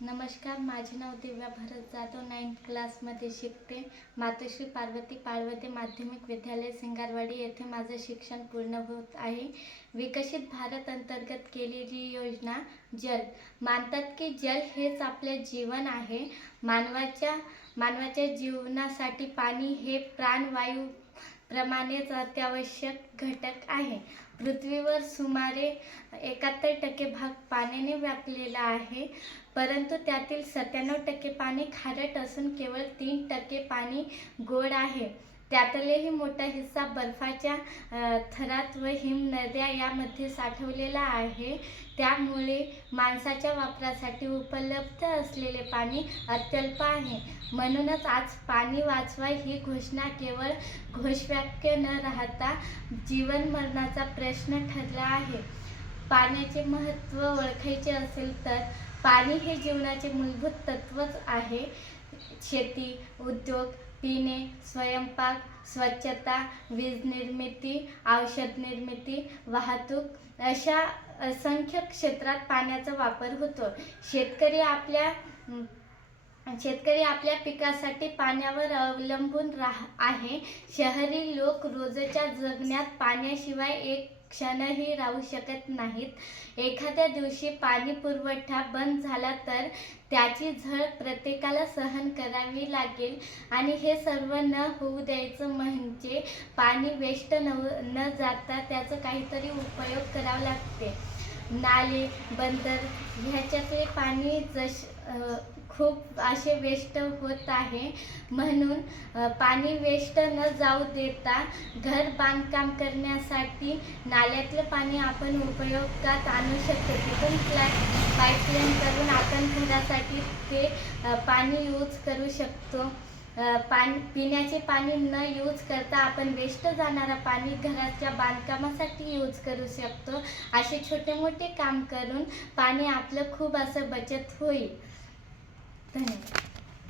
नमस्कार माझे नाव दिव्या भरत जाधव. नाईन्थ क्लासमध्ये शिकते. मातोश्री पार्वती पाळवते माध्यमिक विद्यालय सिंगारवाडी येथे माझं शिक्षण पूर्ण होत आहे. विकसित भारत अंतर्गत केलेली योजना जल. मानतात की जल हेच आपले जीवन आहे. मानवाच्या मानवाच्या जीवनासाठी पाणी हे प्राणवायू प्रमाणेच अत्यावश्यक घटक आहे. पृथ्वीवर सुमारे एकाहत्तर टक्के भाग पाण्याने व्यापलेला आहे परंतु त्यातील सत्त्याण्णव टक्के पाणी खारट असून केवळ तीन टक्के पाणी गोड आहे. त्यातलेही मोठा हिस्सा बर्फाच्या थरात व हिम नद्या यामध्ये साठवलेला आहे. त्यामुळे माणसाच्या वापरासाठी उपलब्ध असलेले पाणी अत्यल्प आहे. म्हणूनच आज पाणी वाचवा ही घोषणा केवळ घोषवाक्य न राहता जीवन मरणाचा प्रश्न ठरला आहे. पाण्याचे महत्त्व ओळखायचे असेल तर पाणी हे जीवनाचे मूलभूत तत्वच आहे. शेती उद्योग पिणे स्वयंपाक स्वच्छता वीज निर्मिती औषध निर्मिती वाहतूक अशा असंख्य क्षेत्रात पाण्याचा वापर होतो. शेतकरी आपल्या शेतकरी आपल्या पिकासाठी पाण्यावर अवलंबून राह आहे. शहरी लोक रोजच्या जगण्यात पाण्याशिवाय एक क्षणही राहू शकत नाहीत. एखाद्या दिवशी पाणी पुरवठा बंद झाला तर त्याची झळ प्रत्येकाला सहन करावी लागेल. आणि हे सर्व न होऊ द्यायचं म्हणजे पाणी वेस्ट न न जाता त्याचं काहीतरी उपयोग करावा लागते. नाले बंदर ह्याच्यातले पाणी जश खूप असे वेस्ट होत आहे. म्हणून पाणी वेस्ट न जाऊ देता घर बांधकाम करण्यासाठी नाल्यातलं पाणी आपण उपयोगात आणू शकतो. तिथून फ्लॅट पाईपलाईन करून आपण घरासाठी ते पाणी यूज करू शकतो. पाणी पिण्याचे पाणी न यूज करता आपण वेस्ट जाणारा पाणी घराच्या बांधकामासाठी यूज करू शकतो. असे छोटे मोठे काम करून पाणी आपलं खूप असं बचत होईल. धन्यवाद.